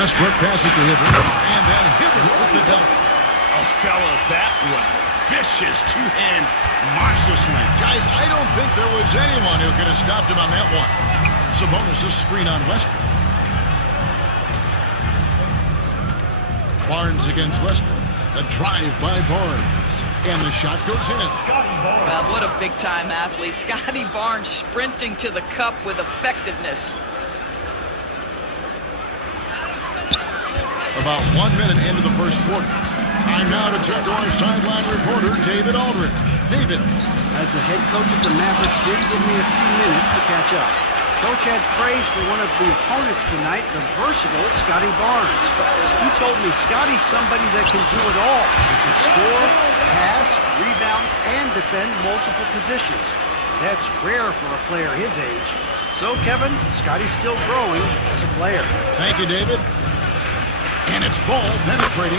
Westbrook passes to Hibbert, and then Hibbert with the dunk. Oh, fellas, that was vicious two-hand monster slam. Guys, I don't think there was anyone who could have stopped him on that one. Sabonis' screen on Westbrook. Barnes against Westbrook. A drive by Barnes. And the shot goes in. Well, what a big-time athlete. Scotty Barnes sprinting to the cup with effectiveness. About 1 minute into the first quarter. Time now to turn to our sideline reporter, David Aldridge. David. As the head coach of the Mavericks did give me a few minutes to catch up. Coach had praise for one of the opponents tonight, the versatile Scotty Barnes. He told me Scotty's somebody that can do it all. He can score, pass, rebound, and defend multiple positions. That's rare for a player his age. So, Kevin, Scotty's still growing as a player. Thank you, David. And it's ball penetrating.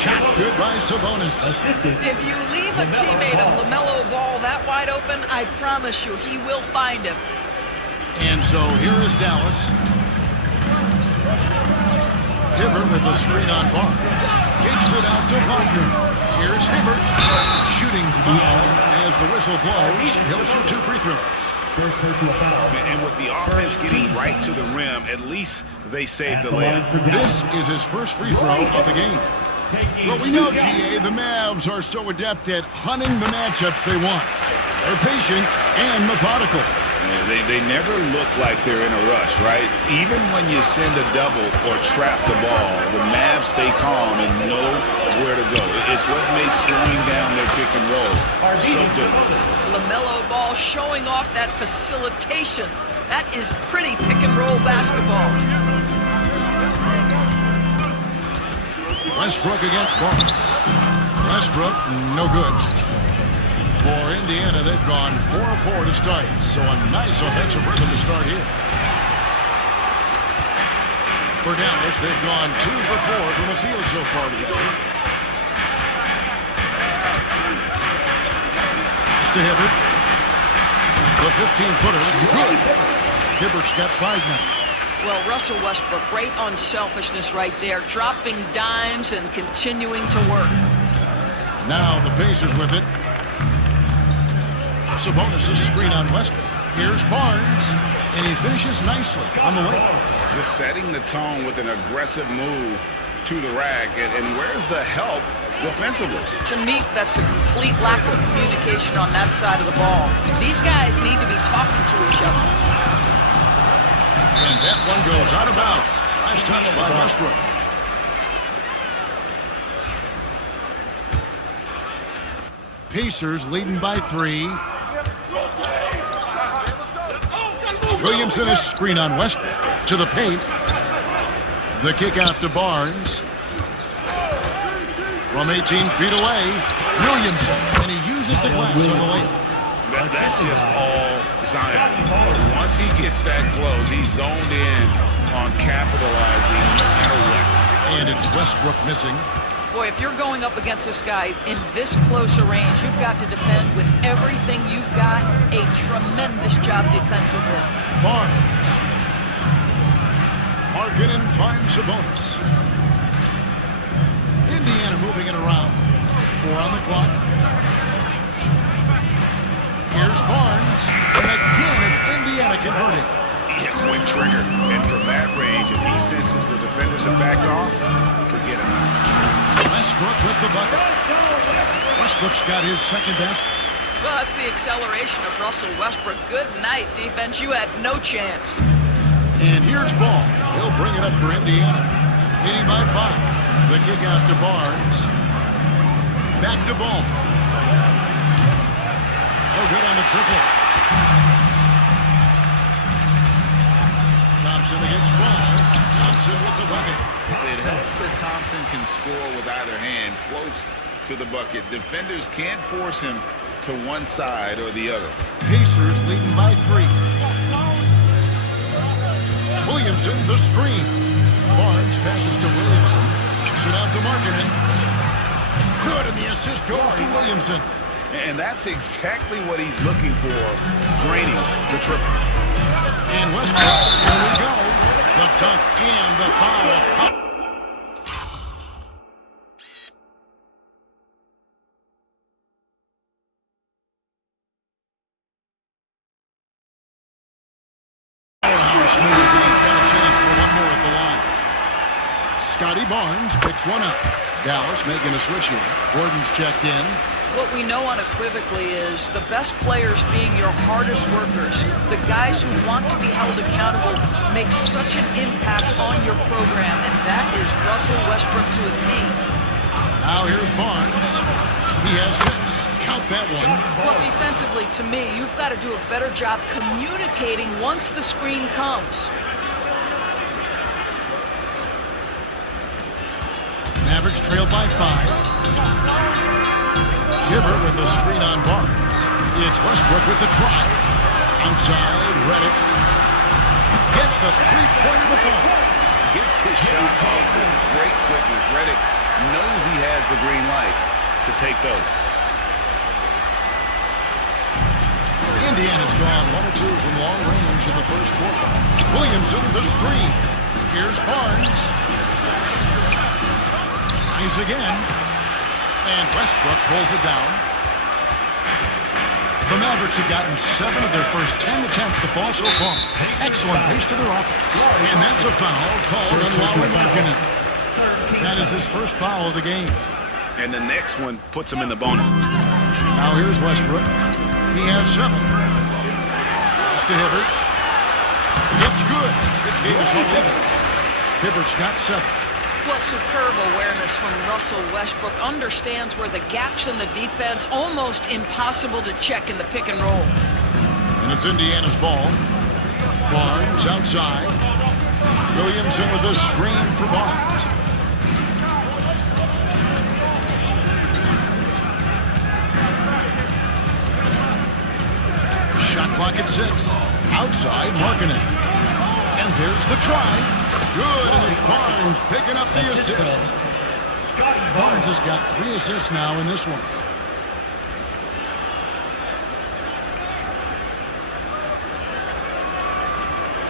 Shots good by Sabonis. If you leave a teammate of LaMelo Ball that wide open, I promise you he will find him. And so here is Dallas. Hibbert with a screen on Barnes. Kicks it out to Wagner. Here's Hibbert. Shooting foul as the whistle blows. He'll shoot 2 free throws. First personal foul. And with the offense getting right to the rim, at least they saved the layup. This is his first free throw of the game. Well, we know, GA, the Mavs are so adept at hunting the matchups they want. They're patient and methodical. They never look like they're in a rush, right? Even when you send a double or trap the ball, the Mavs stay calm and know where to go. It's what makes slowing down their pick and roll so difficult. LaMelo Ball showing off that facilitation. That is pretty pick and roll basketball. Westbrook against Barnes. Westbrook, no good. For Indiana, they've gone 4-4 to start, so a nice offensive rhythm to start here. For Dallas, they've gone 2 for 4 from the field so far today. Pass to Hibbert. The 15-footer, good. Hibbert's got 5 now. Well, Russell Westbrook, great unselfishness right there, dropping dimes and continuing to work. Now the Pacers with it. Sabonis' screen on Westbrook. Here's Barnes, and he finishes nicely on the way. Just setting the tone with an aggressive move to the rack. And where's the help defensively? To me, that's a complete lack of communication on that side of the ball. These guys need to be talking to each other. And that one goes out of bounds. Nice touch by Westbrook. Pacers leading by 3. Williamson is screen on Westbrook to the paint. The kick out to Barnes. From 18 feet away, Williamson, and he uses the glass on the layup. That's just all Zion. Once he gets that close, he's zoned in on capitalizing no matter what. And it's Westbrook missing. Boy, if you're going up against this guy in this close a range, you've got to defend with everything you've got. A tremendous job defensively. Barnes. Markkanen finds Sabonis. Indiana moving it around. 4 on the clock. Here's Barnes. And again, it's Indiana converting. Yeah, quick trigger. And from that range, if he senses the defenders have backed off, forget about it. Westbrook with the bucket. Westbrook's got his second basket. Well, that's the acceleration of Russell Westbrook. Good night, defense. You had no chance. And here's Ball. He'll bring it up for Indiana. Leading by 5. The kick out to Barnes. Back to Ball. Oh, good on the triple. Thompson against Ball. Thompson with the bucket. It helps that Thompson can score with either hand close to the bucket. Defenders can't force him to one side or the other. Pacers leading by 3. Williamson, the screen. Barnes passes to Williamson. Sit out to Markkanen. Good, and the assist goes to Williamson. And that's exactly what he's looking for, draining the triple. And Westbrook, here we go. The dunk and the foul. Powerhouse move, and he's got a chance for one more at the line. Scotty Barnes picks one up. Dallas making a switch here. Gordon's checked in. What we know unequivocally is the best players being your hardest workers, the guys who want to be held accountable, make such an impact on your program, and that is Russell Westbrook to a T. Now here's Barnes. He has 6. Count that one. Well, defensively, to me, you've got to do a better job communicating once the screen comes. Mavericks trailed by 5. Hibbert with a screen on Barnes. It's Westbrook with the drive. Outside, Redick gets the three-pointer to fall. Gets his shot off with great quickness. Redick knows he has the green light to take those. Indiana's gone 1 or 2 from long range in the first quarter. Williamson, the screen. Here's Barnes. Tries again. And Westbrook pulls it down. The Mavericks have gotten 7 of their first 10 attempts to fall so far. Excellent pace to their offense. And that's a foul called on Lauri Markkanen. That is his first foul of the game. And the next one puts him in the bonus. Now here's Westbrook. He has 7. Pass to Hibbert. It's good. This game is all even. Hibbert's got 7. Well, superb awareness from Russell Westbrook. Understands where the gaps in the defense, almost impossible to check in the pick and roll. And it's Indiana's ball. Barnes outside. Williamson with a screen for Barnes. Shot clock at 6. Outside, Markkanen. And there's the try. Good, and it's Barnes picking up the assist. Barnes has got 3 assists now in this one.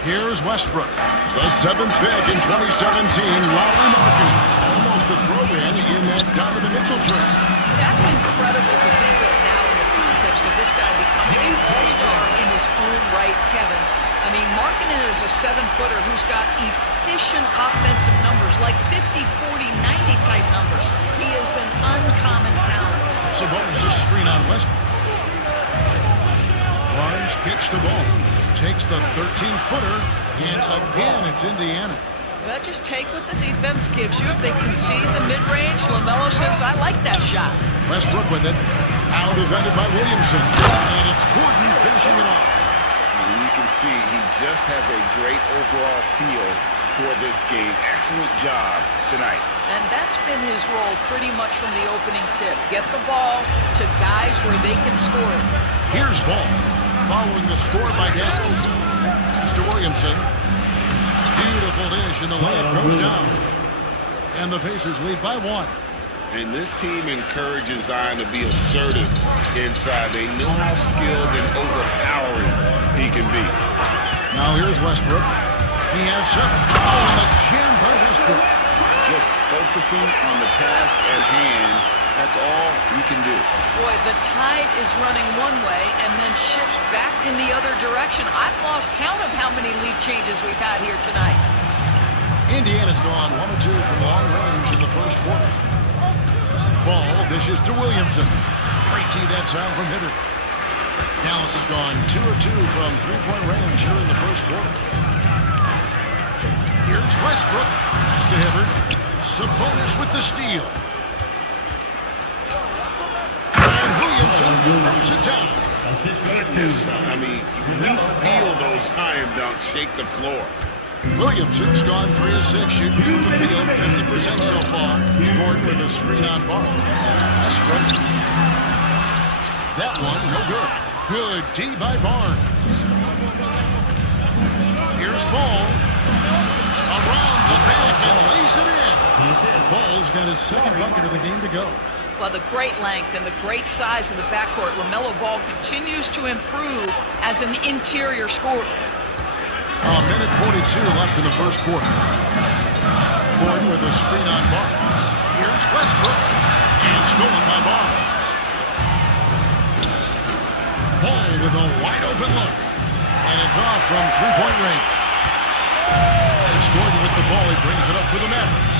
Here's Westbrook, the 7th pick in 2017, Lauri Markkanen. Almost a throw-in in that Donovan Mitchell trade. That's incredible to think of now in the context of this guy becoming an all-star in his own right, Kevin. I mean, Markkanen is a 7-footer who's got efficient offensive numbers, like 50, 40, 90 type numbers. He is an uncommon talent. Sabonis' screen on Westbrook. Barnes kicks the ball, takes the 13-footer, and again it's Indiana. Well, just take what the defense gives you. If they concede the mid-range, LaMelo says, I like that shot. Westbrook with it. Now defended by Williamson. And it's Gordon finishing it off. You can see he just has a great overall feel for this game. Excellent job tonight. And that's been his role pretty much from the opening tip. Get the ball to guys where they can score. Here's ball. Following the score by Dallas. Mr. Williamson. Beautiful dish, and the layup goes down. And the Pacers lead by 1. And this team encourages Zion to be assertive inside. They know how skilled and overpowering he can be. Now here's Westbrook. He has 7. Oh, and the jam by Westbrook. Just focusing on the task at hand. That's all you can do. Boy, the tide is running one way and then shifts back in the other direction. I've lost count of how many lead changes we've had here tonight. Indiana's gone 1 or 2 from long range in the first quarter. Ball dishes to Williamson. Great tee that time from Hibbert. Dallas has gone 2 or 2 from 3-point range here in the first quarter. Here's Westbrook. Pass to Hibbert. Sabonis with the steal. And Williamson throws it down. Goodness, I mean, we feel those Zion dunks shake the floor. Williamson's gone 3 of 6 shooting from the field, 50% so far. Gordon with a screen on Barnes. Westbrook. That one, no good. Good D by Barnes. Here's Ball. Around the back and lays it in. Ball's got his 2nd bucket of the game to go. Well, the great length and the great size of the backcourt, LaMelo Ball continues to improve as an interior scorer. A minute 42 left in the first quarter. Gordon with a screen on Barnes. Here's Westbrook. And stolen by Barnes. Ball with a wide open look. And it's off from three-point range. It's Gordon with the ball. He brings it up for the Mavericks.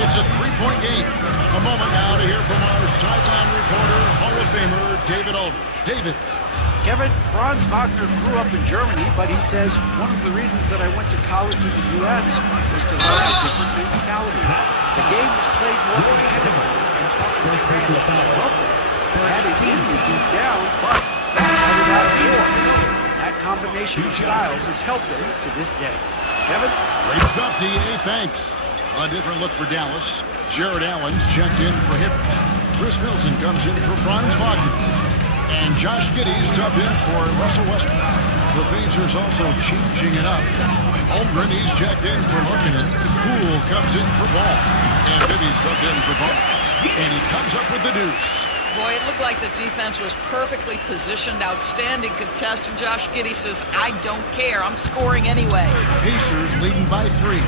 It's a three-point game. A moment now to hear from our sideline reporter, Hall of Famer, David Aldridge. David. Kevin, Franz Wagner grew up in Germany, but he says one of the reasons that I went to college in the U.S. was to learn a different mentality. The game was played more competitively, and talking trash was welcome. They had it in you deep down, but they had it out more. That combination of styles has helped them to this day. Kevin? Great stuff, D.A. Thanks. A different look for Dallas. Jared Allen's checked in for Hibbert. Chris Middleton comes in for Franz Wagner. And Josh Giddey subbed in for Russell Westbrook. The Pacers also changing it up. Holmgren, he's checked in for Markkanen. Poole comes in for Ball. And Bibby subbed in for Barnes. And he comes up with the deuce. Boy, it looked like the defense was perfectly positioned, outstanding contest, and Josh Giddey says, I don't care, I'm scoring anyway. Pacers leading by 3.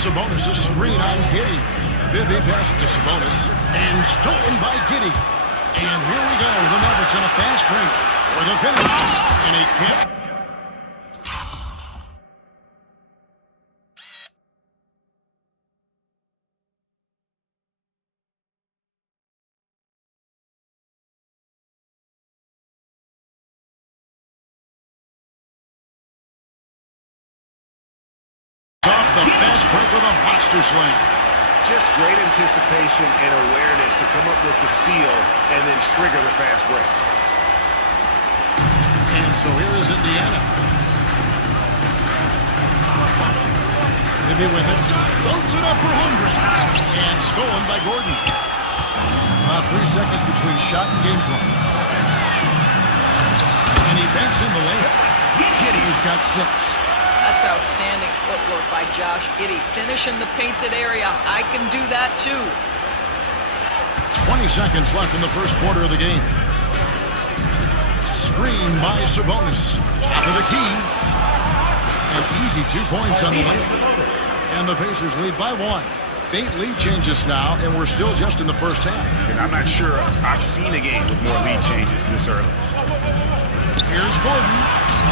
Sabonis a screen on Giddey. Bibby passes to Sabonis. And stolen by Giddey. And here we go. The Mavericks in a fast break for the finish. And he can't. Off the fast break with a monster slam. Just great anticipation and awareness to come up with the steal and then trigger the fast break. And so here is Indiana. Maybe with it. Loads it up for Holmgren. And stolen by Gordon. About 3 seconds between shot and game clock. And he banks in the layup. Giddey's got 6. That's outstanding footwork by Josh Giddey. Finish in the painted area. I can do that too. 20 seconds left in the first quarter of the game. Screen by Sabonis. Top of the key. An easy 2 points on the layup. And the Pacers lead by 1. 8 lead changes now, and we're still just in the first half. And I'm not sure I've seen a game with more lead changes this early. Here's Gordon.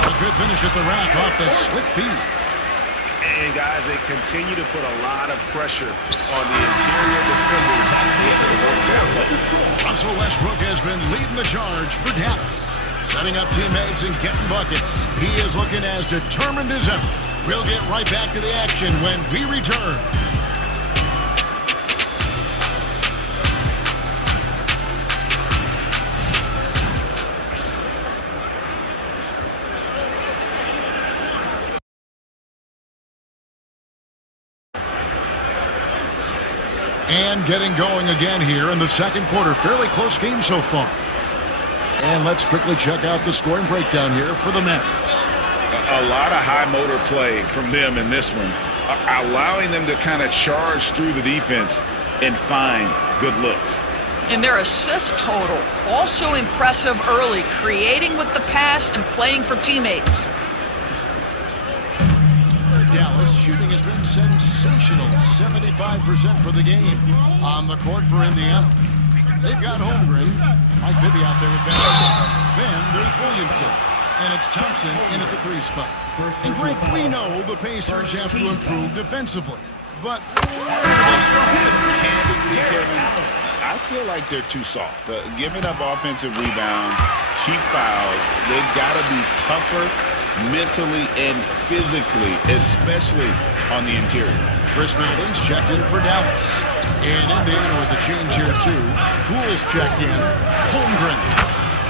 A good finish at the rack off the slick feed. And guys, they continue to put a lot of pressure on the interior defenders. Russell Westbrook has been leading the charge for Dallas. Setting up teammates and getting buckets. He is looking as determined as ever. We'll get right back to the action when we return. And getting going again here in the second quarter. Fairly close game so far. And let's quickly check out the scoring breakdown here for the Mavericks. A lot of high motor play from them in this one, allowing them to kind of charge through the defense and find good looks. And their assist total, also impressive early, creating with the pass and playing for teammates. Dallas shooting has been sensational. 75% for the game on the court for Indiana. They've got Holmgren. Mike Bibby out there with Van Exel. Then there's Williamson. And it's Thompson in at the 3 spot. And Greg, we know the Pacers have to improve defensively. But where do they start? Candidly, Kevin, I feel like they're too soft. Giving up offensive rebounds, cheap fouls, they've got to be tougher mentally and physically, especially on the interior. Chris Middleton's checked in for Dallas. And Indiana with the change here, too. Poole's checked in. Holmgren.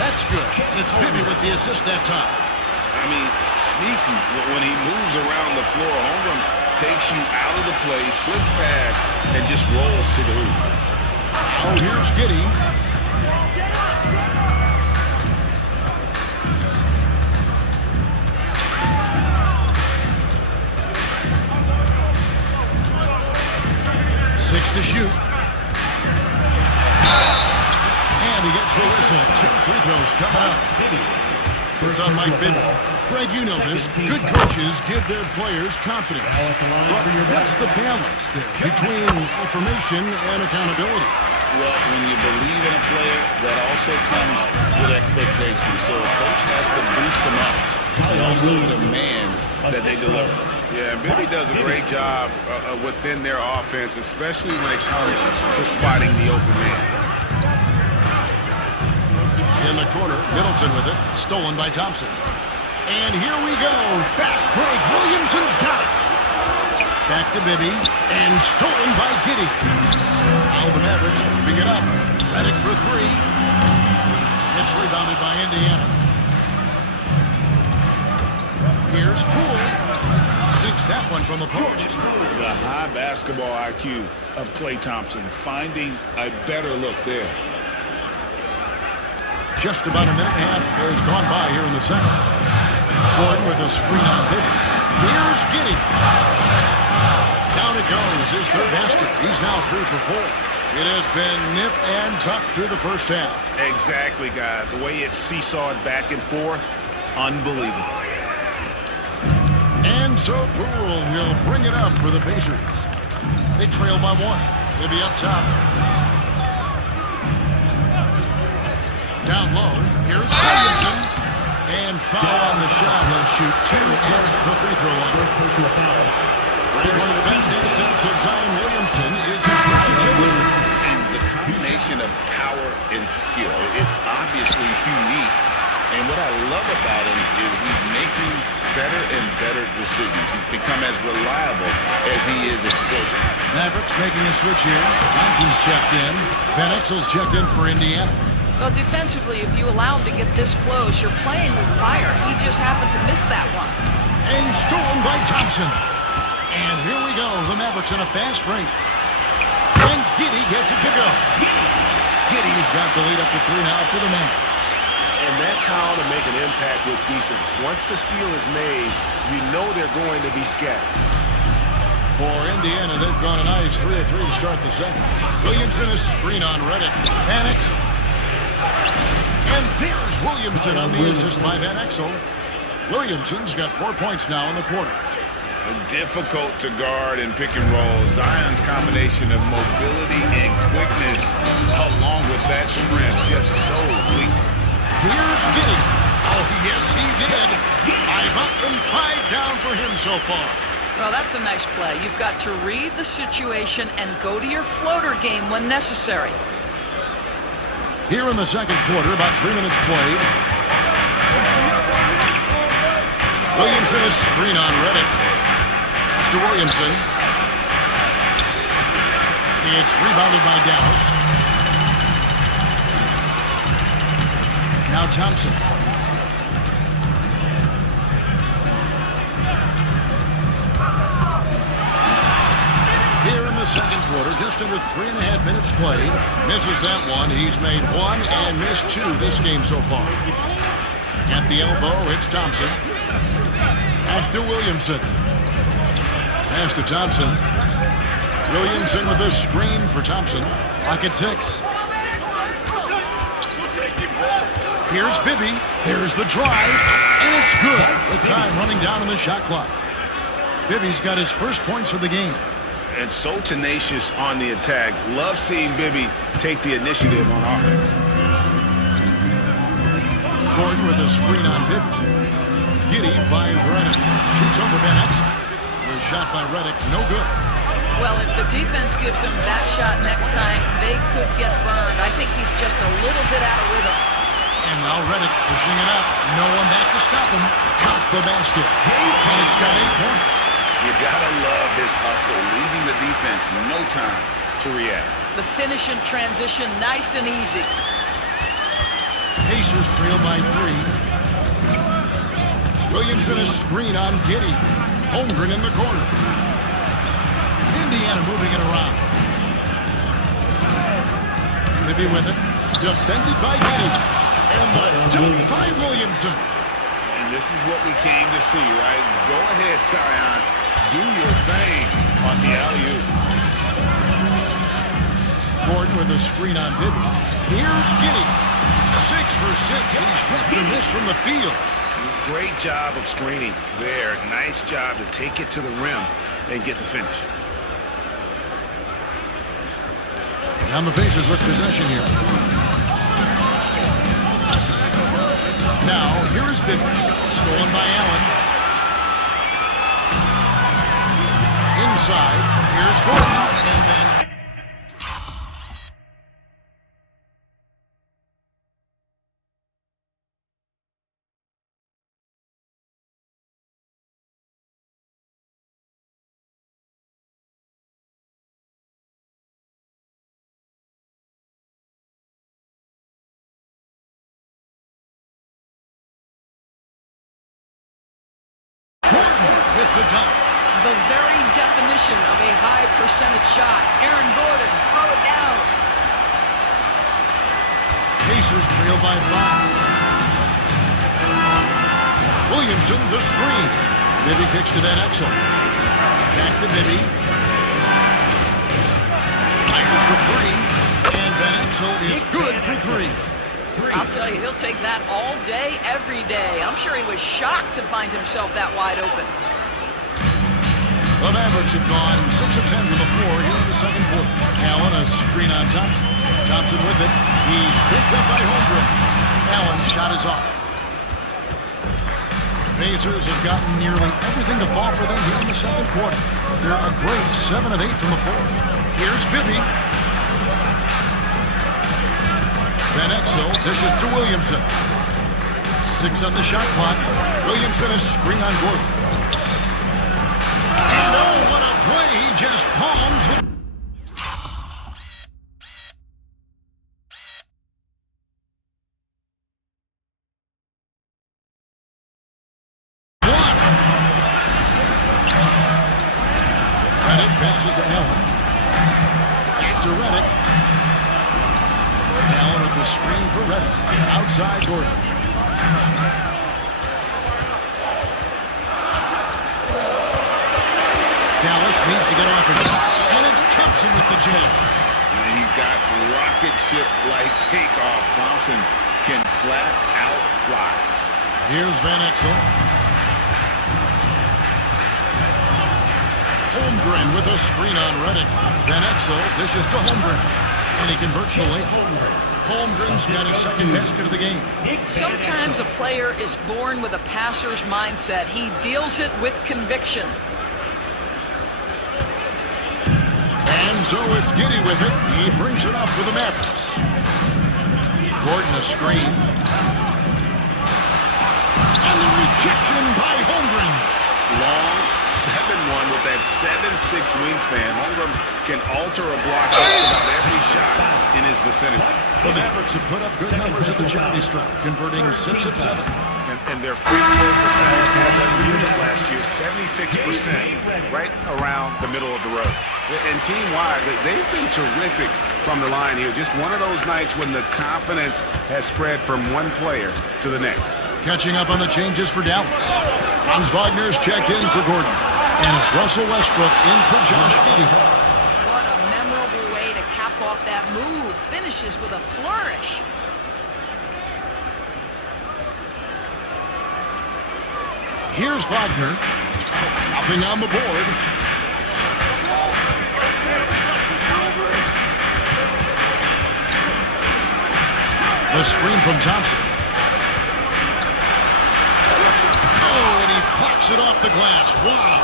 That's good. And it's Bibby with the assist that time. I mean, sneaky. When he moves around the floor, Holmgren takes you out of the play, slips past, and just rolls to the hoop. Oh, here's Giddey. Six to shoot. And he gets the whistle. 2 free throws coming up. It's on Mike Bibby. Greg, you know this. Good coaches give their players confidence. But what's the balance there between information and accountability? Well, when you believe in a player, that also comes with expectations. So a coach has to boost them up and also demand that they deliver. Yeah, Bibby does a great job within their offense, especially when it comes to spotting the open man. In the corner, Middleton with it, stolen by Thompson. And here we go, fast break, Williamson's got it. Back to Bibby, and stolen by Giddey. Now the Mavericks moving it up. Redick for three. It's rebounded by Indiana. Here's Poole. Sinks that one from the post. The high basketball IQ of Klay Thompson, finding a better look there. Just about a minute and a half has gone by here in the second. Gordon with a screen on Bibby. Here's Giddey. Down it goes, his third basket. He's now 3 for 4. It has been nip and tuck through the first half. Exactly, guys. The way it seesawed back and forth, unbelievable. And so Poole will bring it up for the Pacers. They trail by 1. Bibby up top. Down low, here's Williamson. And foul on the shot. He'll shoot 2 at the free throw line. One of the best assets of Zion Williamson is his versatility. And the combination of power and skill, it's obviously unique. And what I love about him is he's making better and better decisions. He's become as reliable as he is explosive. Mavericks making a switch here. Thompson's checked in. Van Exel's checked in for Indiana. Well, defensively, if you allow him to get this close, you're playing with fire. He just happened to miss that one. And stolen by Thompson. And here we go. The Mavericks in a fast break. And Giddey gets it to go. Giddey's got the lead up to 3 now for the Mavericks. And that's how to make an impact with defense. Once the steal is made, you know they're going to be scattered. For Indiana, they've gone a nice 3 of 3 to start the second. Williamson a screen on Redick. Van Exel. And there's Williamson on the assist by Van Exel. Williamson's got 4 points now in the quarter. Difficult to guard and pick and roll. Zion's combination of mobility and quickness along with that strength just so weak. Here's Giddey. Oh, yes, he did. 5 up and 5 down for him so far. Well, that's a nice play. You've got to read the situation and go to your floater game when necessary. Here in the second quarter, about 3 minutes played. Williamson a screen on Redick. It's to Williamson. It's rebounded by Dallas. Now Thompson. Here in the second quarter, just under 3.5 minutes played. Misses that one. He's made 1 and missed 2 this game so far. At the elbow, it's Thompson. Back to Williamson. Pass to Thompson. Williamson with a screen for Thompson. Lock at 6. Here's Bibby. There's the drive. And it's good. The time running down on the shot clock. Bibby's got his first points of the game. And so tenacious on the attack. Love seeing Bibby take the initiative on offense. Gordon with a screen on Bibby. Giddey finds Redick. Shoots over Van Exel. The shot by Redick, no good. Well, if the defense gives him that shot next time, they could get burned. I think he's just a little bit out of rhythm. And now Redick pushing it up. No one back to stop him. Count the basket. Reddick's got 8 points. You gotta love his hustle, leaving the defense no time to react. The finish in transition, nice and easy. Pacers trail by 3. Williamson a screen on Giddey. Holmgren in the corner. Indiana moving it around. Bibby with it. Defended by Giddey. And the dunk by Williamson. And this is what we came to see, right? Go ahead, Zion. Do your thing on the alley-oop. Gordon with a screen on Bibby. Here's Giddey. 6 for 6. He's yet to miss from the field. Great job of screening there. Nice job to take it to the rim and get the finish. And the Pacers with possession here. Now, here is Bibby. Stolen by Allen. Inside. Here's Gordon. And then... with the dunk. The very definition of a high percentage shot. Aaron Gordon, throw it down. Pacers trail by 5. Williamson, the screen. Bibby kicks to Van Exel. Back to Bibby. Fires the 3. And Van Exel is good for 3. I'll tell you, he'll take that all day, every day. I'm sure he was shocked to find himself that wide open. The Mavericks have gone 6 of 10 from the floor here in the second quarter. Allen, a screen on Thompson. Thompson with it. He's picked up by Holmgren. Allen's shot is off. Pacers have gotten nearly everything to fall for them here in the second quarter. They're a great 7 of 8 from the floor. Here's Bibby. Van Exel dishes to Williamson. 6 on the shot clock. Williamson a screen on Gordon. And oh, what a play. He just palms the... Block. Redick passes to Allen. Back to Redick. Allen with the screen for Redick. Outside Gordon. Dallas needs to get off of it. And it's Thompson with the jam. And he's got rocket ship-like takeoff. Thompson can flat out fly. Here's Van Exel. Holmgren with a screen on Redick. Van Exel dishes to Holmgren. And he converts the layup. Holmgren's got his second basket of the game. Sometimes a player is born with a passer's mindset. He deals it with conviction. And so it's Giddey with it. He brings it up for the Mavericks. Gordon a screen. And the rejection by Holmgren. Long 7-1 with that 7'6" wingspan. Holmgren can alter a block just about every shot in his vicinity. The Mavericks have put up good numbers at the charity stripe, converting 6 of 7. And their free throw percentage as a unit last year, 76%, right around the middle of the road. And team-wide, they've been terrific from the line here. Just one of those nights when the confidence has spread from one player to the next. Catching up on the changes for Dallas. Franz Wagner's checked in for Gordon. And it's Russell Westbrook in for Josh Giddey. What a memorable way to cap off that move. Finishes with a flourish. Here's Wagner. Nothing on the board. The screen from Thompson. Oh, and he plucks it off the glass. Wow.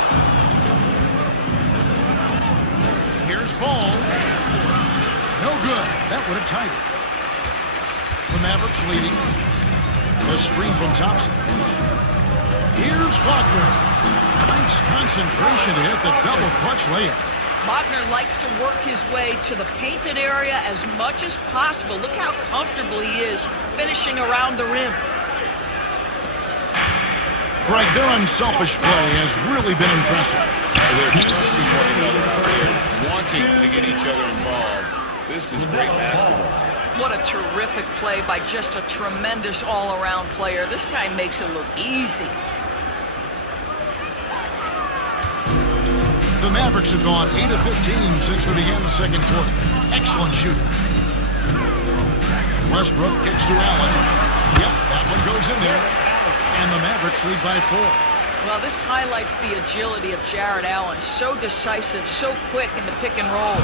Here's Ball. No good. That would have tied it. The Mavericks leading. The screen from Thompson. Here's Wagner. Nice concentration to hit the double clutch layup. Wagner likes to work his way to the painted area as much as possible. Look how comfortable he is finishing around the rim. Greg, their unselfish play has really been impressive. They're trusting one another out there, wanting to get each other involved. This is great basketball. What a terrific play by just a tremendous all-around player. This guy makes it look easy. The Mavericks have gone 8 of 15 since we began the second quarter. Excellent shooting. Westbrook kicks to Allen. Yep, that one goes in there. And the Mavericks lead by 4. Well, this highlights the agility of Jared Allen. So decisive, so quick in the pick and roll.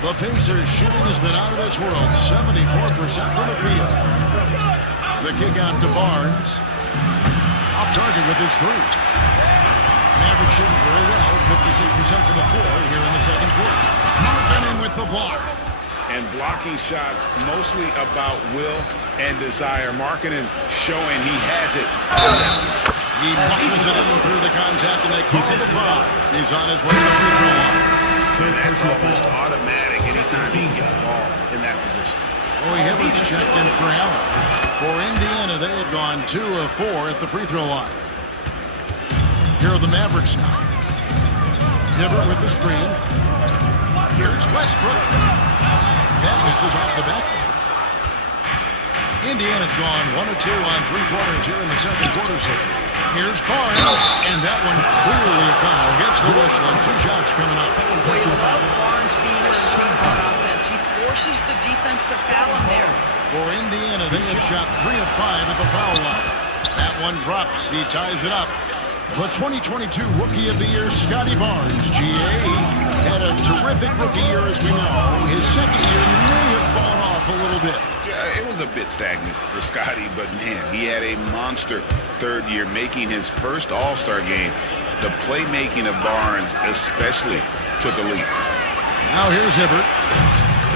The Pacers' shooting has been out of this world. 74% from the field. The kick out to Barnes. Off target with his 3. Mavericks shooting very well. 56% from the floor here in the second quarter. Markkanen with the block. And blocking shots mostly about will and desire. Markkanen showing he has it. He muscles it in through the contact, and they call the foul. He's on his way to the free throw line. That's almost automatic anytime he can get the ball in that position. Roy Hibbert's checked in for Allen. For Indiana, they have gone 2 of 4 at the free throw line. Here are the Mavericks now. Hibbert with the screen. Here's Westbrook. That misses off the back. Indiana's gone 1 of 2 on 3 quarters here in the second quarter session. Here's Barnes, and that one clearly a foul. Gets the whistle, and 2 shots coming up. Boy, you love Barnes being a sweetheart offense. He forces the defense to foul him there. For Indiana, they have shot 3 of 5 at the foul line. That one drops. He ties it up. The 2022 Rookie of the Year, Scotty Barnes, GA, had a terrific rookie year, as we know. His second year may have fallen off a little bit. Yeah, it was a bit stagnant for Scotty, but man, he had a monster third year, making his first All-Star game. The playmaking of Barnes especially took a leap. Now here's Hibbert.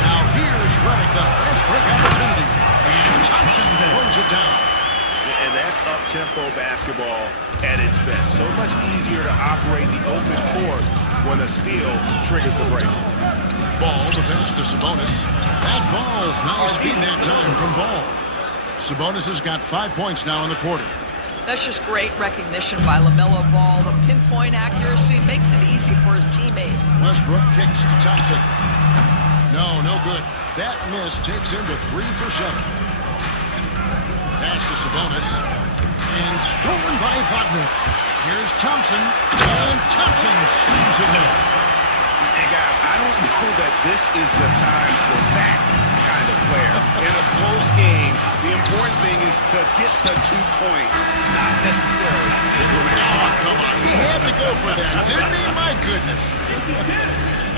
Now here's Redick, the fast break opportunity. And Thompson throws it down. And that's up-tempo basketball at its best. So much easier to operate the open court when a steal triggers the break. Ball, the pass to Sabonis. That falls. Nice feed that time from Ball. Sabonis has got 5 points now in the quarter. That's just great recognition by LaMelo Ball. The pinpoint accuracy makes it easy for his teammate. Westbrook kicks to Thompson. No good. That miss takes him to 3 for 7. Pass to Sabonis. And stolen by Wagner. Here's Thompson. And Thompson shoots it home. And guys, I don't know that this is the time for that kind of flair. In a close game, the important thing is to get the 2 points, not necessarily the dramatic. Oh, come on. He had to go for that, didn't he? My goodness.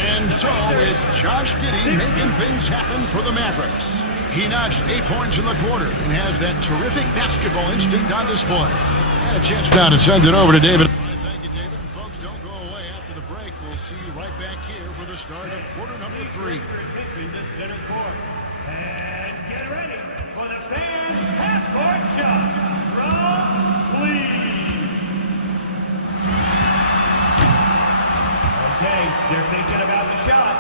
And so is Josh Giddey making things happen for the Mavericks. He notched 8 points in the quarter and has that terrific basketball instinct on display. And a chance now to send it over to David. Thank you, David. And folks, don't go away. After the break, we'll see you right back here for the start of quarter number 3. Center court. And get ready for the fan half-court shot. Drums, please. Okay, they're thinking about the shot.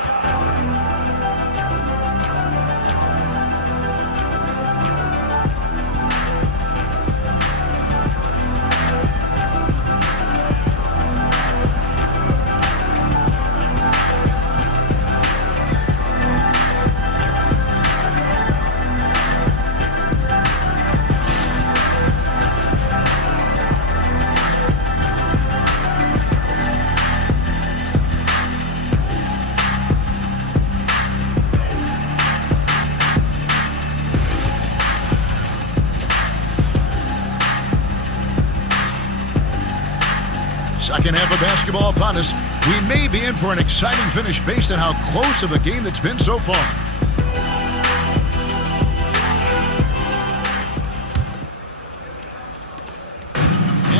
Second half of basketball upon us. We may be in for an exciting finish based on how close of a game that's been so far.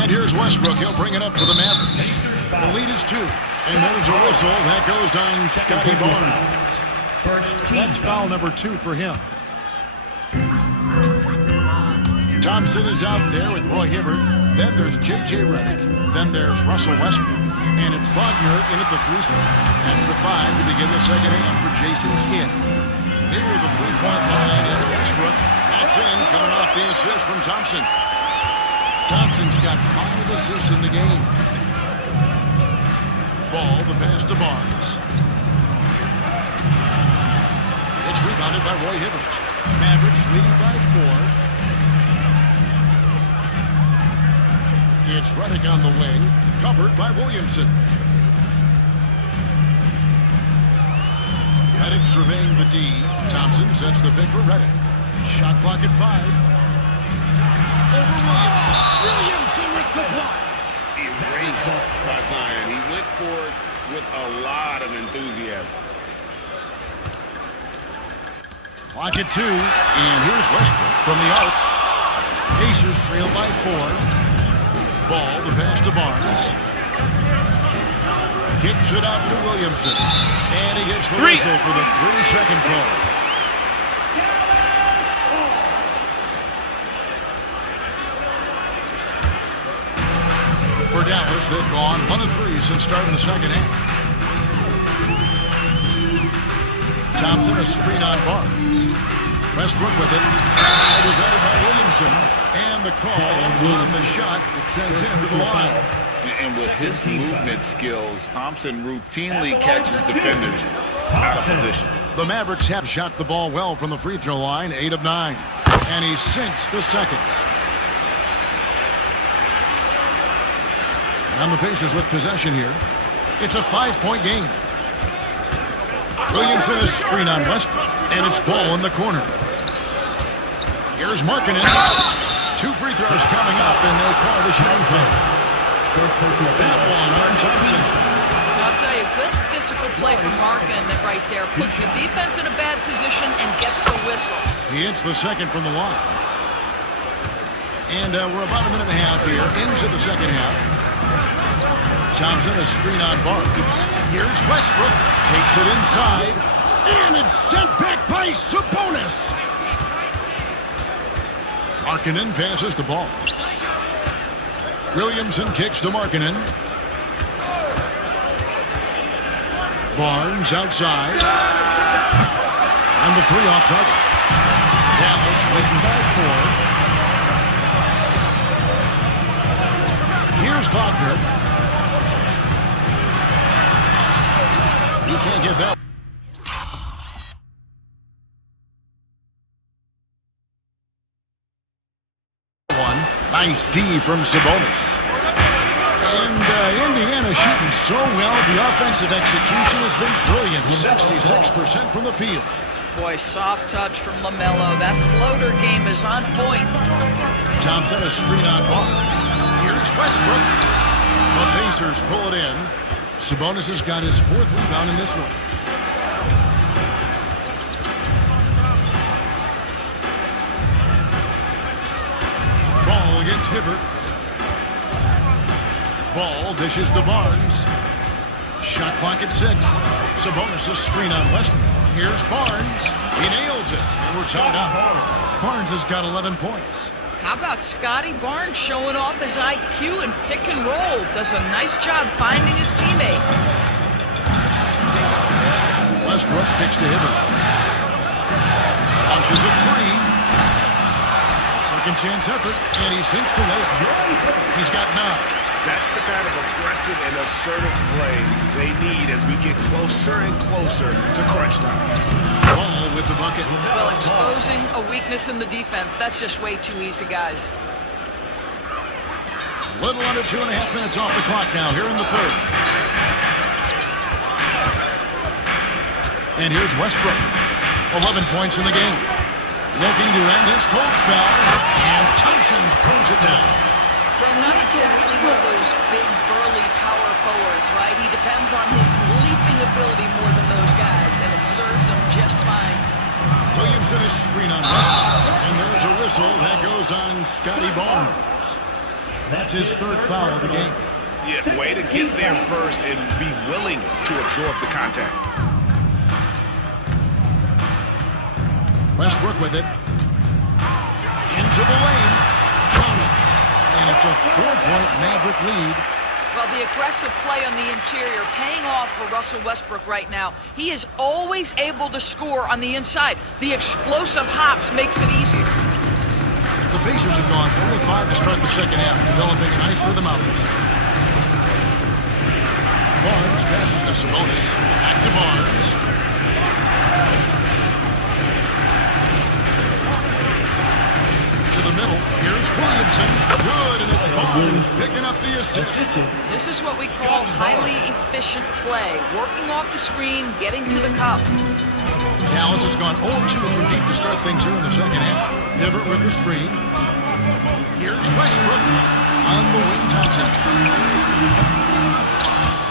And here's Westbrook. He'll bring it up for the Mavericks. The lead is 2. And there's a whistle. That goes on Scotty Barnes. That's foul number 2 for him. Thompson is out there with Roy Hibbert. Then there's J.J. Redick. Then there's Russell Westbrook. And it's Wagner in at the 3 spot. That's the 5 to begin the second half for Jason Kidd. Near the 3-point line, it's Westbrook. That's in, coming off the assist from Thompson. Thompson's got 5 assists in the game. Ball, the pass to Barnes. It's rebounded by Roy Hibbert. Mavericks leading by 4. It's Redick on the wing, covered by Williamson. Reddick surveying the D. Thompson sets the pick for Reddick. Shot clock at 5. Over Williamson. Williamson with the block. Erased by Zion. He went for it with a lot of enthusiasm. Clock at 2. And here's Westbrook from the arc. Pacers trail by 4. Ball, the pass to Barnes. Kicks it out to Williamson. And he gets the whistle for the 3-second call. For Dallas, they've gone 1 of 3 since starting the second half. Thompson, a screen on Barnes. Westbrook with it. Defended by Williamson. And the call on the shot that sends him to the line. And with his movement skills, Thompson routinely catches defenders out of position. The Mavericks have shot the ball well from the free throw line, 8 of 9. And he sinks the second. And the Pacers with possession here. It's a 5-point game. Williamson is screen on Westbrook. And it's ball in the corner. Here's Markkanen. 2 free throws coming up, and they call the shooting foul. That one on Thompson. I'll tell you, good physical play from Markkanen that right there puts the defense in a bad position and gets the whistle. He hits the second from the line. And we're about a minute and a half here into the second half. Thompson, a screen on Barnes. Here's Westbrook. Takes it inside. And it's sent back by Sabonis. Markkanen passes the ball. Williamson kicks to Markkanen. Barnes outside. On the 3 off target. Dallas leading by 4. Here's Wagner. He can't get that. Nice D from Sabonis. And Indiana shooting so well. The offensive execution has been brilliant. 66% from the field. Boy, soft touch from LaMelo. That floater game is on point. Thompson, a screen on Barnes. Here's Westbrook. The Pacers pull it in. Sabonis has got his 4th rebound in this one. Against Hibbert. Ball dishes to Barnes. Shot clock at 6. Sabonis' screen on Westbrook. Here's Barnes. He nails it. And we're tied up. Barnes has got 11 points. How about Scotty Barnes showing off his IQ and pick and roll? Does a nice job finding his teammate. Westbrook kicks to Hibbert. Launches a 3. Second chance effort, and he sinks the layup. He's got 9. That's the kind of aggressive and assertive play they need as we get closer and closer to crunch time. Ball with the bucket. Well, exposing a weakness in the defense, that's just way too easy, guys. A little under 2.5 minutes off the clock now, here in the third. And here's Westbrook. 11 points in the game. Looking to end his cold spell, and Thompson throws it down. Well, not exactly one of those big, burly power forwards, right? He depends on his leaping ability more than those guys, and it serves him just fine. Williamson is screen on Westbrook, and there's a whistle that goes on Scotty Barnes. That's his 3rd foul of the game. Yeah, way to get there first and be willing to absorb the contact. Westbrook with it. Into the lane. Count it. And it's a 4-point Maverick lead. Well, the aggressive play on the interior paying off for Russell Westbrook right now. He is always able to score on the inside. The explosive hops makes it easier. The Pacers have gone 4-5 to start the second half, developing a nice rhythm out there. Barnes passes to Sabonis. Back to Barnes. The middle. Here's Williamson. Good, and it's Barnes picking up the assist. This is what we call highly efficient play. Working off the screen, getting to the cup. Dallas has gone 0-2 from deep to start things here in the second half. Hibbert with the screen. Here's Westbrook on the wing. Thompson.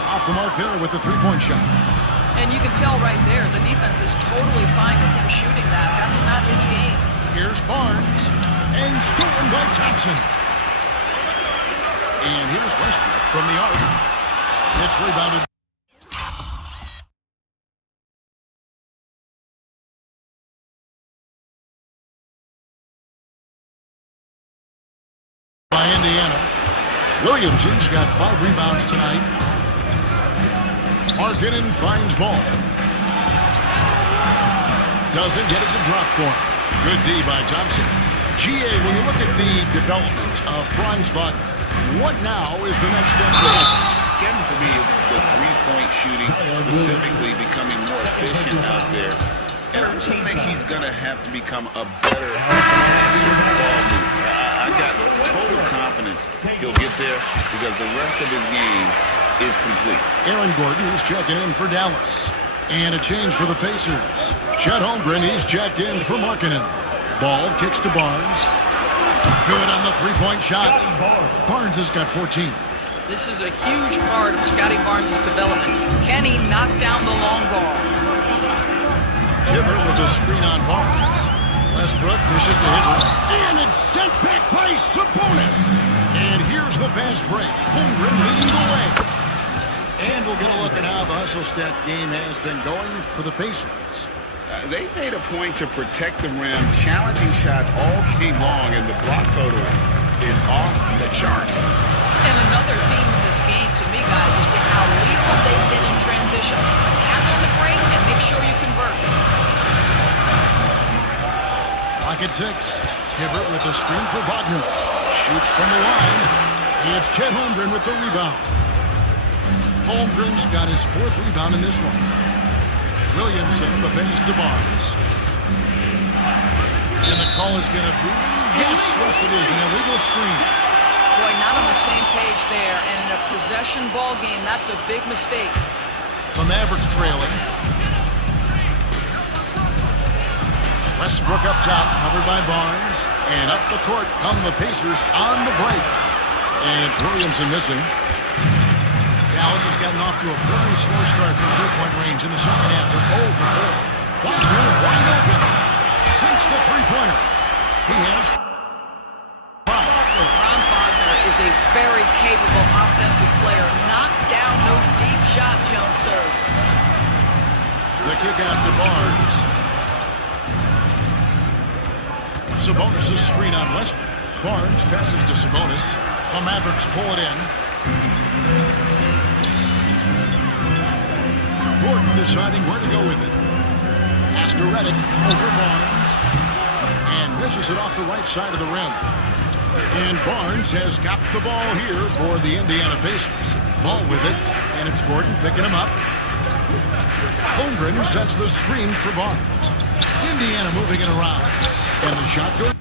Off the mark there with the three-point shot. And you can tell right there, the defense is totally fine with him shooting that. That's not his game. Here's Barnes. And stolen by Thompson. And here's Westbrook from the arc. It's rebounded by Indiana. Williamson's got 5 rebounds tonight. Markkanen finds ball. Doesn't get it to drop for him. Good D by Thompson. GA, when you look at the development of Franz Wagner, what now is the next step for him? Kevin, for me, it's the three-point shooting, specifically becoming more efficient out there. And I also think he's going to have to become a better passer, ball mover. I got total confidence he'll get there because the rest of his game is complete. Aaron Gordon is checking in for Dallas. And a change for the Pacers. Chet Holmgren, he's checked in for Markkanen. Ball kicks to Barnes. Good on the three-point shot. Barnes has got 14. This is a huge part of Scotty Barnes' development. Can he knock down the long ball? Hibbert with a screen on Barnes. Westbrook dishes to Hibbert. And it's sent back by Sabonis. And here's the fast break. Holmgren leading the way. And we'll get a look at how the hustle stat game has been going for the Pacers. They made a point to protect the rim, challenging shots all game long, and the block total is off the charts. And another theme in this game, to me, guys, has been how lethal they've been in transition. Attack on the break and make sure you convert. Clock at 6. Hibbert with a screen for Wagner. Shoots from the line. It's Chet Holmgren with the rebound. Holmgren's got his 4th rebound in this one. Williamson, the pass to Barnes. And the call is going to be, yes, it is, an illegal screen. Boy, not on the same page there. And in a possession ball game, that's a big mistake. The Mavericks trailing. Westbrook up top, covered by Barnes. And up the court come the Pacers on the break. And it's Williamson missing. Dallas has gotten off to a very slow start from three-point range in the second half. They're 0 for 4. Wagner wide open. Sinks the three-pointer. He has 5. Franz Wagner is a very capable offensive player. Knock down those deep shots, young sir. The kick out to Barnes. Sabonis' screen on Westbrook. Barnes passes to Sabonis. The Mavericks pull it in. Gordon deciding where to go with it. Pass to Redick over Barnes. And misses it off the right side of the rim. And Barnes has got the ball here for the Indiana Pacers. Ball with it, and it's Gordon picking him up. Holmgren sets the screen for Barnes. Indiana moving it around. And the shot goes.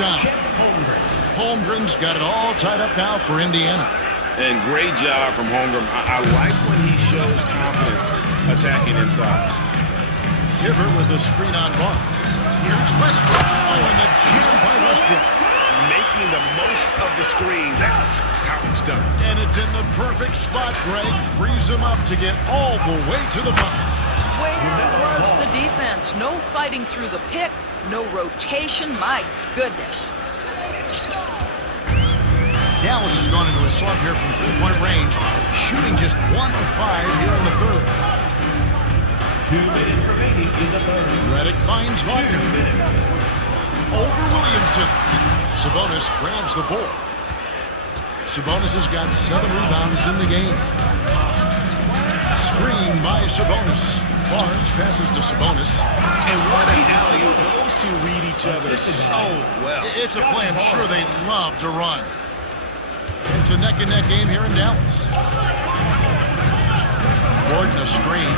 Down. Holmgren's got it all tied up now for Indiana. And great job from Holmgren. I like when he shows confidence attacking inside. Hibbert with the screen on Barnes. Here's Westbrook. Oh, and the jam by Westbrook. Making the most of the screen. That's how it's done. And it's in the perfect spot. Greg frees him up to get all the way to the bucket. Where was the defense? No fighting through the pick, no rotation. My goodness. Dallas has gone into a slump here from three-point range, shooting just 1 of 5 here in the third. 2 minutes remaining in the third. Redick finds Wagner. Over Williamson. Sabonis grabs the board. Sabonis has got 7 rebounds in the game. Screen by Sabonis. Barnes passes to Sabonis. And what an alley-oop. Those two read each other so well. It's a play I'm sure they love to run. It's a neck-and-neck game here in Dallas. Gordon a screen.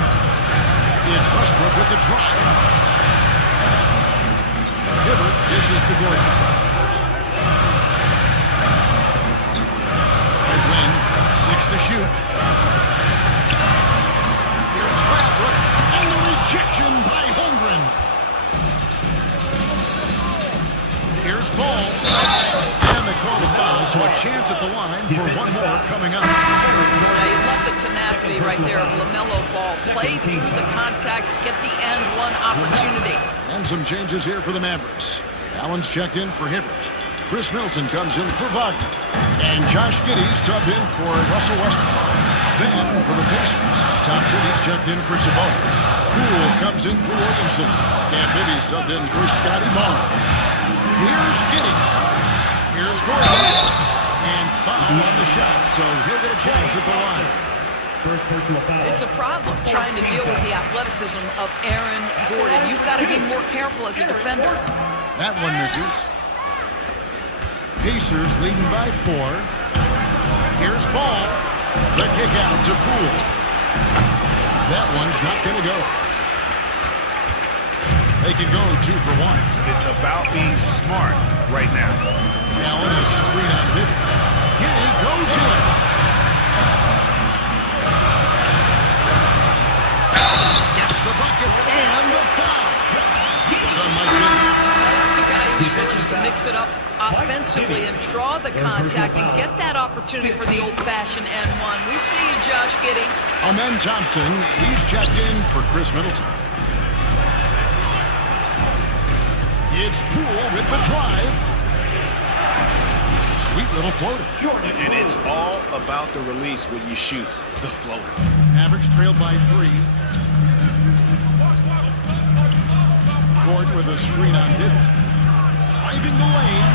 It's Westbrook with the drive. Hibbert dishes to Gordon. And Wing, 6 to shoot. Here's Westbrook, and the rejection by Holmgren. Here's Ball, and they call the foul, so a chance at the line for one more coming up. Now you love the tenacity right there of LaMelo Ball. Play through the contact, get the and one opportunity. And some changes here for the Mavericks. Allen's checked in for Hibbert. Chris Middleton comes in for Wagner. And Josh Giddey subbed in for Russell Westbrook. Then for the Pacers, Thompson is checked in for Sabonis. Poole comes in for Williamson. And Bibby subbed in for Scotty Barnes. Here's Giddey. Here's Gordon. And foul on the shot, so he'll get a chance at the line. First personal foul. It's a problem trying to deal with the athleticism of Aaron Gordon. You've got to be more careful as a defender. That one misses. Pacers leading by 4. Here's Ball. The kick out to Poole. That one's not going to go. They can go 2 for 1. It's about being smart right now. Allen is screen on Bibby. Giddey goes in. Gets the bucket and the foul. It's on Mike Bibby. That's a guy who's willing to mix it up offensively and draw the contact and get that opportunity for the old-fashioned N1. We see you, Josh Giddey. Amen Thompson, he's checked in for Chris Middleton. It's Poole with the drive. Sweet little floater. And it's all about the release when you shoot the floater. Mavericks trailed by 3. Gordon with a screen on Bibby. Driving the lane.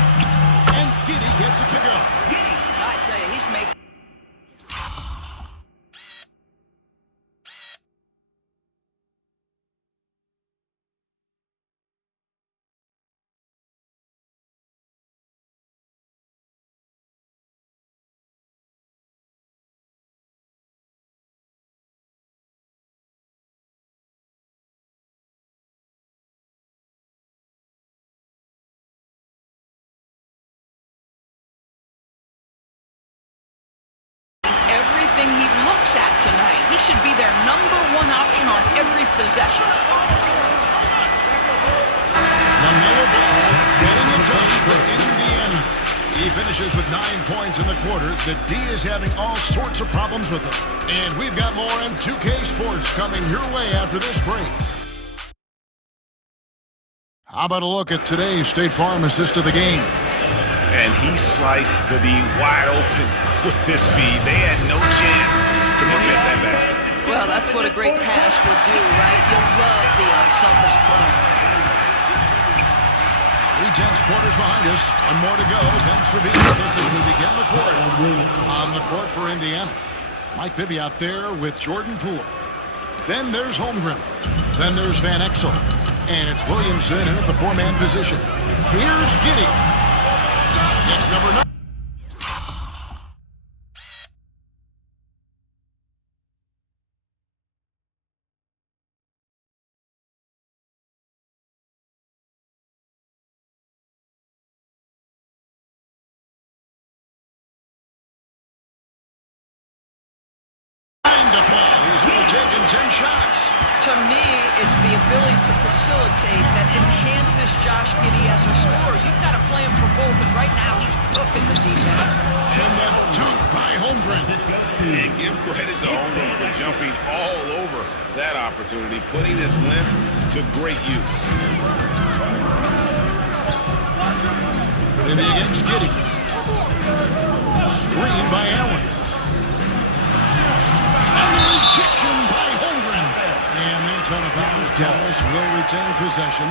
And Giddey gets it to go. I tell you, he's making... everything he looks at tonight. He should be their #1 option on every possession. LaMelo Ball getting it done for Indiana. He finishes with 9 points in the quarter. The D is having all sorts of problems with him. And we've got more M2K Sports coming your way after this break. How about a look at today's State Farm assist of the game? And he sliced the D wide open with his speed. They had no chance to prevent that basket. Well, that's what a great pass would do, right? You'll love the unselfish play. 3/10 quarters behind us. One more to go. Thanks for being with us as we begin the fourth. On the court for Indiana. Mike Bibby out there with Jordan Poole. Then there's Holmgren. Then there's Van Exel. And it's Williamson in at the 4-man position. Here's Giddey. It's number 9. To To me, it's the ability to facilitate that enhances Josh Giddey as a scorer. You've got to play him for both, and right now he's cooking the defense. And the dunk by Holmgren. And give credit to Holmgren for jumping all over that opportunity, putting his length to great use. Maybe against Giddey. Screen by Allen. And the rejection by Holmgren. And that's out of bounds. Dallas will retain possession.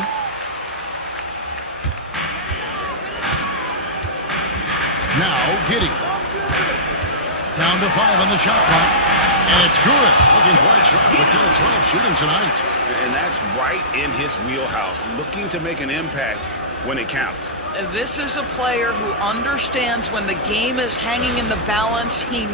Now Giddey. Down to 5 on the shot clock. And it's good. Looking quite sharp with 10 of 12 shooting tonight. And that's right in his wheelhouse, looking to make an impact when it counts. This is a player who understands when the game is hanging in the balance. He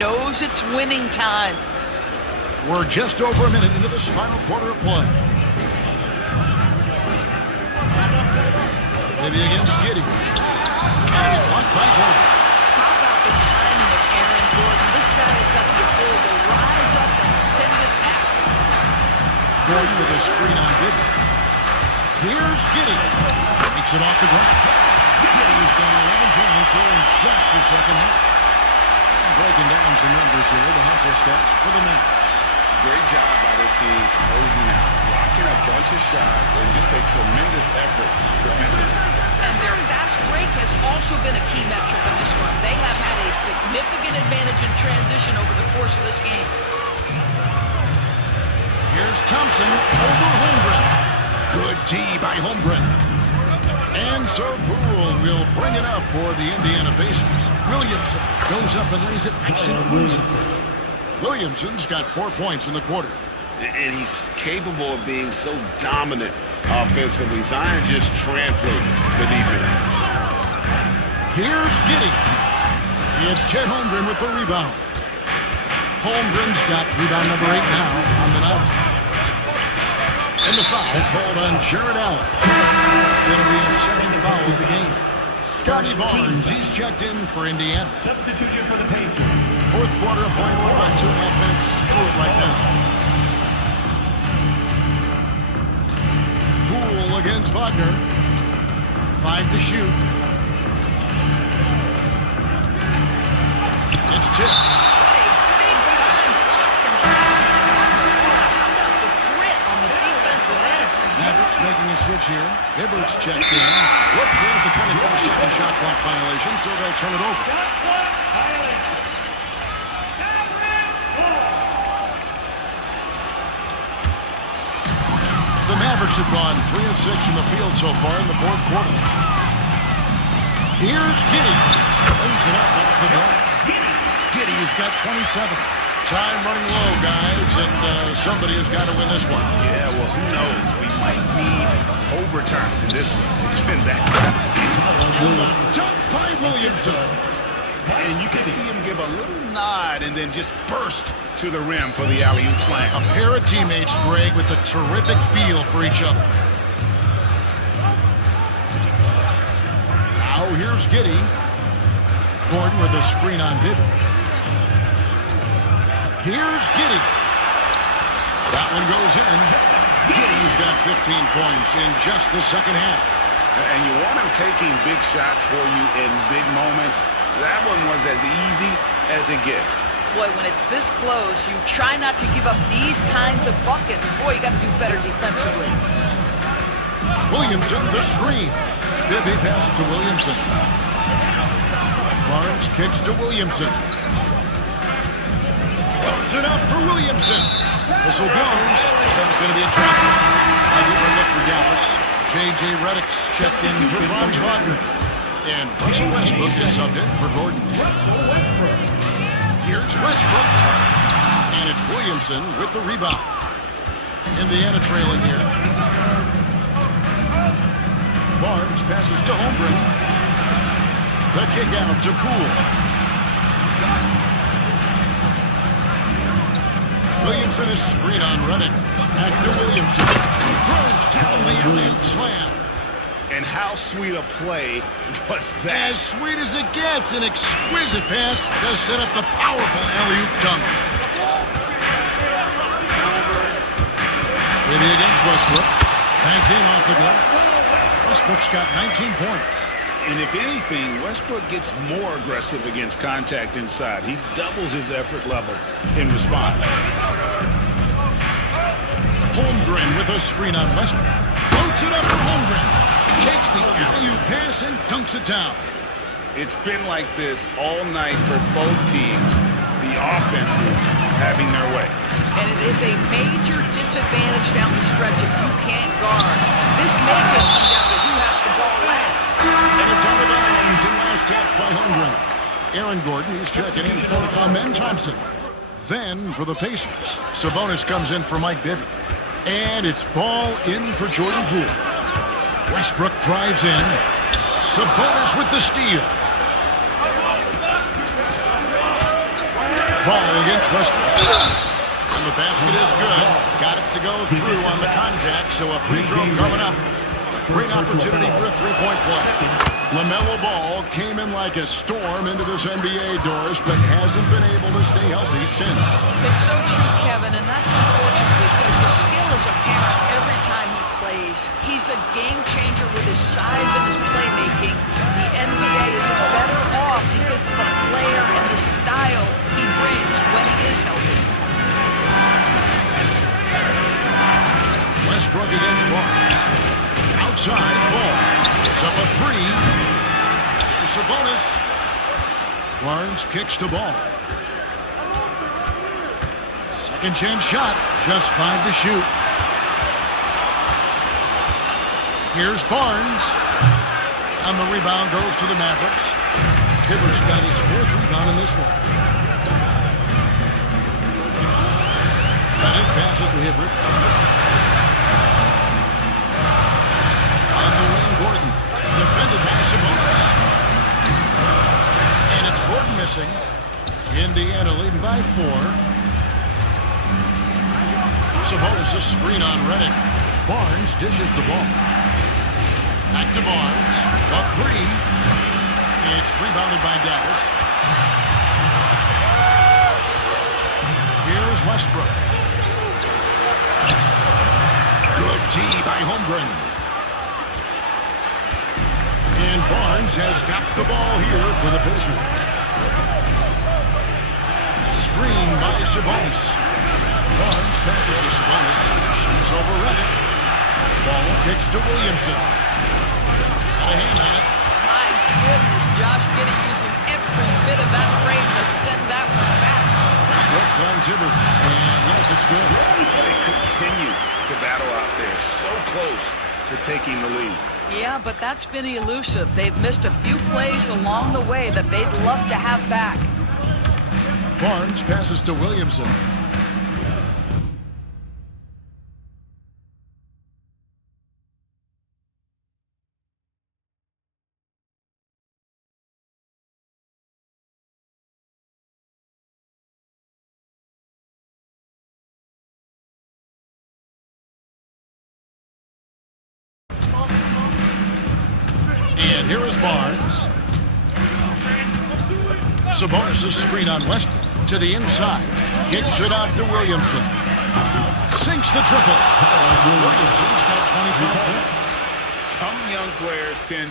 knows it's winning time. We're just over a minute into this final quarter of play. Maybe against Giddey. And it's blocked by Gordon. How about the timing of Aaron Gordon? This guy has got the ability to rise up and send it back. Gordon with a screen on Giddey. Here's Giddey. Takes it off the glass. Giddey's got 11 points here in just the second half. Breaking down some numbers here, the hustle stats for the Mavs. Great job by this team closing out, blocking a bunch of shots, and just a tremendous effort defensively. And their fast break has also been a key metric in this one. They have had a significant advantage in transition over the course of this game. Here's Thompson over Holmgren. Good D by Holmgren. And so Poole will bring it up for the Indiana Pacers. Williamson goes up and lays it nice and easy. Williamson's got 4 points in the quarter. And he's capable of being so dominant offensively. Zion just trampling the defense. Here's Giddey. It's Chet Holmgren with the rebound. Holmgren's got rebound number 8 now on the night. And the foul called on Jared Allen. It'll be his second foul of the game. Scotty Barnes, he's checked in for Indiana. Substitution for the Pacers. Fourth quarter of play, we're about 2.5 minutes through it right now. Poole against Wagner. 5 to shoot. It's tipped. What a big-time block from Franz Wagner. How about the grit on the defensive end? Mavericks making a switch here. Hibbert's checked in. Whoops, there's the 24-second shot clock violation, so they'll turn it over. The Mavericks have gone 3 of 6 from the field so far in the fourth quarter. Here's Giddey. Lays it up off the glass. Giddey's got 27. Time running low, guys, and somebody has got to win this one. Yeah, well, who knows? We might need overtime in this one. It's been that. And the dunk by Williamson. And you can see him give a little nod and then just burst to the rim for the alley-oop slam. A pair of teammates, Greg, with a terrific feel for each other. Now here's Giddey. Gordon with a screen on Bibby. Here's Giddey. That one goes in. Giddey's got 15 points in just the second half. And you want him taking big shots for you in big moments. That one was as easy as it gets. Boy, when it's this close, you try not to give up these kinds of buckets. Boy, you got to do better defensively. Williamson, the screen. Bibby passes to Williamson. Barnes kicks to Williamson. Loads it up for Williamson. Whistle blows. That's going to be a trap. I do look for Dallas. J.J. Redick's checked in for Franz Wagner. And Russell Westbrook is subbed in for Gordon. Here's Westbrook. And it's Williamson with the rebound. Indiana trailing here. Barnes passes to Holmgren. The kick out to Poole. Williamson is screen on Redick. Back to Williamson. Throws down the alley-oop slam. And how sweet a play was that? As sweet as it gets, an exquisite pass to set up the powerful alley-oop dunk. Maybe against Westbrook. Back in off the glass. Westbrook's got 19 points. And if anything, Westbrook gets more aggressive against contact inside. He doubles his effort level in response. Holmgren with a screen on Westbrook. Floats it up for Holmgren. Takes the alley-oop pass and dunks it down. It's been like this all night for both teams. The offenses having their way. And it is a major disadvantage down the stretch if you can't guard. This may just come down to who has the ball last. And it's out of bounds and last touch by Holmgren. Aaron Gordon is checking in for Amen Thompson. Then for the Pacers, Sabonis comes in for Mike Bibby. And it's ball in for Jordan Poole. Westbrook drives in. Sabonis with the steal. Ball against Westbrook. And the basket is good. Got it to go through on the contact, so a free throw coming up. Great opportunity for a three-point play. LaMelo Ball came in like a storm into this NBA, Doris, but hasn't been able to stay healthy since. It's so true, Kevin, and that's unfortunate because the skill is apparent every time he plays. He's a game changer with his size and his playmaking. The NBA is better off because of the flair and the style he brings when he is healthy. Westbrook against Barnes. Outside, Ball. It's up a three. Here's Sabonis. Barnes kicks the ball. Second chance shot. Just 5 to shoot. Here's Barnes. And the rebound goes to the Mavericks. Hibbert's got his 4th rebound in this one. Bennett passes to Hibbert. On the wing, Gordon. Defended by Sabonis. And it's Gordon missing. Indiana leading by 4. Sabonis a screen on Redick. Barnes dishes the ball. Back to Barnes. A 3. It's rebounded by Dallas. Here's Westbrook. Good D by Holmgren. And Barnes has got the ball here for the Pacers. Screen by Sabonis. Barnes passes to Sabonis. Shoots over Redick. Ball kicks to Williamson. Got a hand on it. My goodness, Josh Giddey using every bit of that frame to send that one back. Westbrook finds Hibbert. And yes, it's good. They continue to battle out there. So close to taking the lead. Yeah, but that's been elusive. They've missed a few plays along the way that they'd love to have back. Barnes passes to Williamson. And here is Barnes. Sabonis' screen on Westbrook. To the inside. Kicks it out to Williamson. Sinks the triple. Williamson's got 25 points. Some young players tend...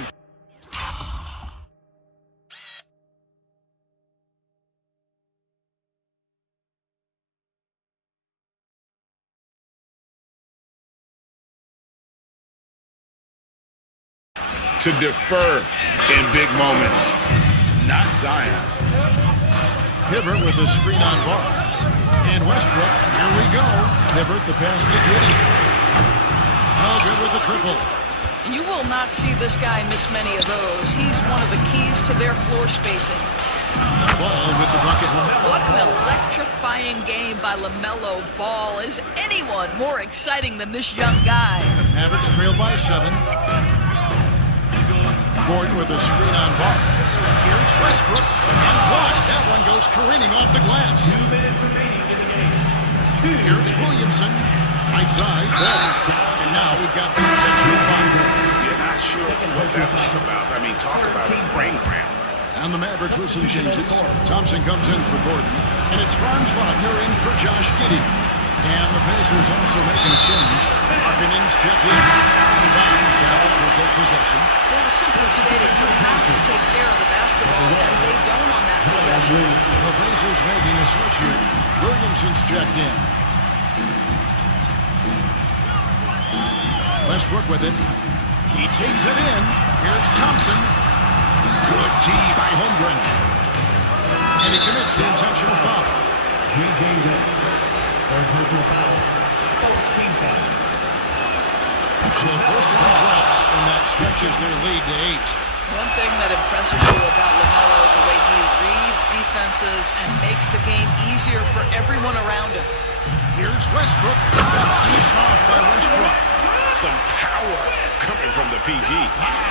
to defer in big moments. Not Zion. Hibbert with a screen on Barnes. And Westbrook, here we go. Hibbert the pass to Giddey. No good with the triple. You will not see this guy miss many of those. He's one of the keys to their floor spacing. Ball with the bucket. What an electrifying game by LaMelo Ball. Is anyone more exciting than this young guy? Mavericks trail by 7. Gordon with a screen on Barnes. Here's Westbrook. And blocked. That one goes careening off the glass. 2 minutes remaining in the game. 2 Here's Williamson. Right side. And now we've got the intentional foul. You're not sure what that was about. I mean, talk about a brain cramp. And the Mavericks with some changes. Thompson comes in for Gordon. And it's Franz Wagner in for Josh Giddey. And the Pacers also making a change. Markkanen's checked in. Out of bounds. Dallas will take possession. Well, simply stated, you have to take care of the basketball, and they don't on that possession. The Pacers making a switch here. Williamson's checked in. Westbrook with it. He takes it in. Here's Thompson. Good D by Holmgren. And he commits the intentional foul. J.J. Redick. Third personal foul. Team foul. So the first one drops, and that stretches their lead to 8. One thing that impresses you about LaMelo, the way he reads defenses and makes the game easier for everyone around him. Here's Westbrook. Finished off by Westbrook. Some power coming from the PG.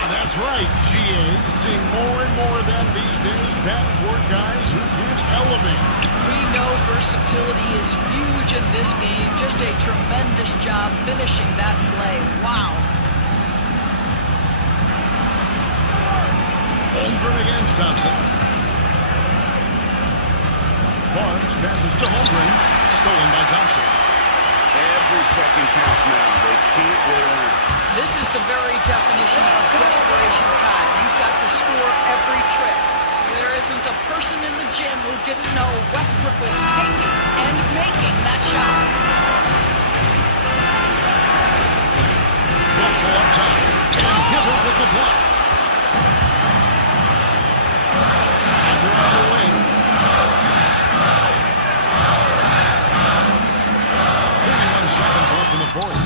That's right, GA. Seeing more and more of that these days. Backcourt guys who can elevate. We know versatility is huge in this game. Just a tremendous job finishing that play. Wow. Holmgren against Thompson. Barnes passes to Holmgren. Stolen by Thompson. Every second counts now. They can't wait around. This is the very definition of desperation time. You've got to score every trip. There isn't a person in the gym who didn't know Westbrook was taking and making that shot. Ball up top. And Hibbert with the block. Under on the wing. 41 seconds left in the fourth.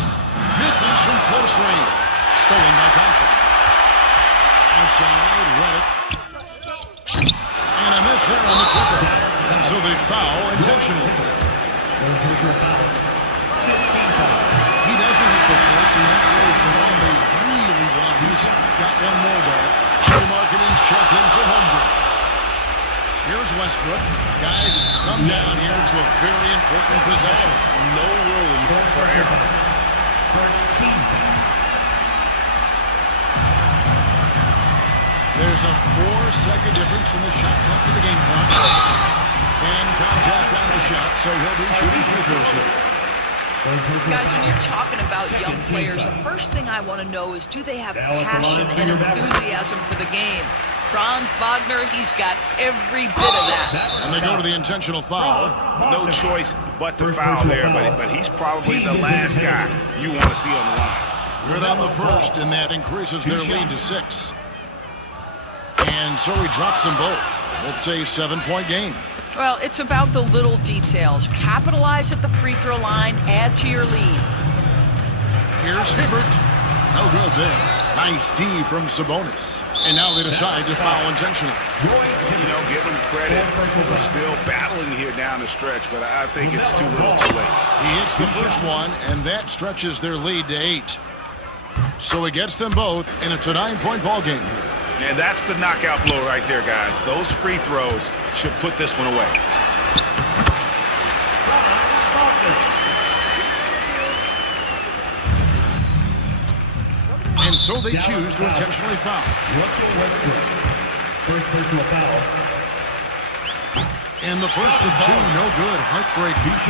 Misses from close range. Stolen by Thompson. Outside, Redick. And a miss there on the tripper. And so they foul intentionally. He doesn't hit the first, and that was the one they really want. He's got one more, though. Otto Markkanen's checked in for Holmgren. Here's Westbrook. Guys, it's come down here to a very important possession. No room for error. First team foul. There's a 4-second difference from the shot clock to the game clock. And contact on the shot, so he'll be shooting free throws here. Guys, when you're talking about young players, the first thing I want to know is, do they have passion and enthusiasm for the game? Franz Wagner, he's got every bit of that. And they go to the intentional foul. No choice but to foul there, but he's probably the last guy you want to see on the line. Good on the first, and that increases their lead to 6. And so he drops them both. It's a 7-point game. Well, it's about the little details. Capitalize at the free throw line, add to your lead. Here's Hibbert. No good there. Nice D from Sabonis. And now they decide to foul intentionally. You know, give him credit for still battling here down the stretch, but I think it's too little too late. He hits the first one, and that stretches their lead to 8. So he gets them both, and it's a 9-point ball game here. And that's the knockout blow right there, guys. Those free throws should put this one away. And so they choose to intentionally foul. Russell Westbrook. First personal foul. And the first of 2, no good. Heartbreaking.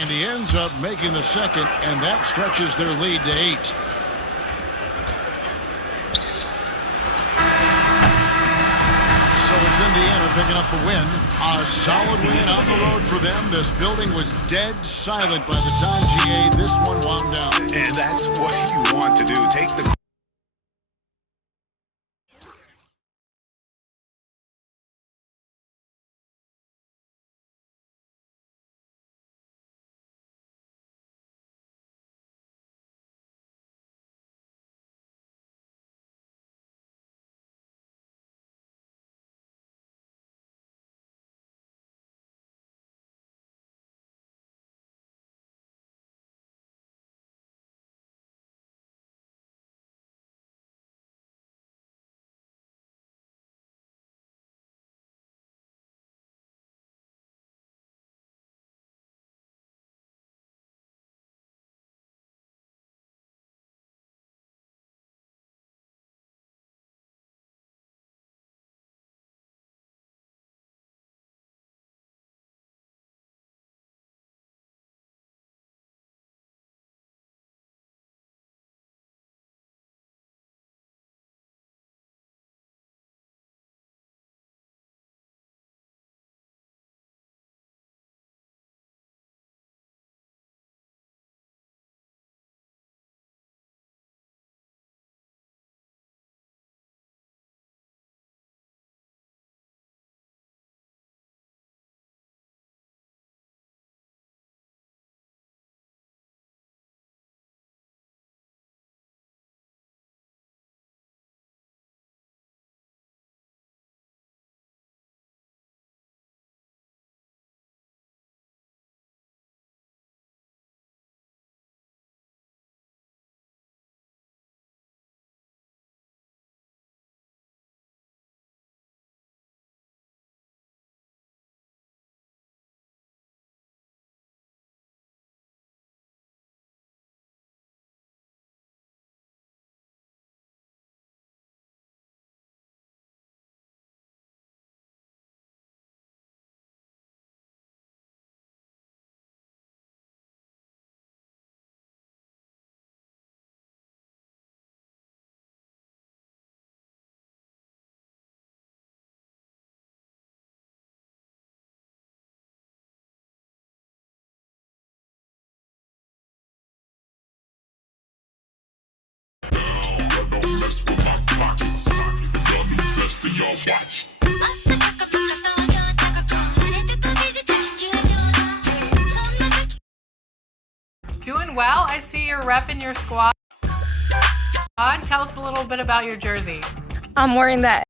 And he ends up making the second, and that stretches their lead to 8. So it's Indiana picking up the win. A solid win on the road for them. This building was dead silent by the time GA this one wound down. And that's what you want to do. Take the Doing well. I see you're repping your squad. Tell us a little bit about your jersey. I'm wearing that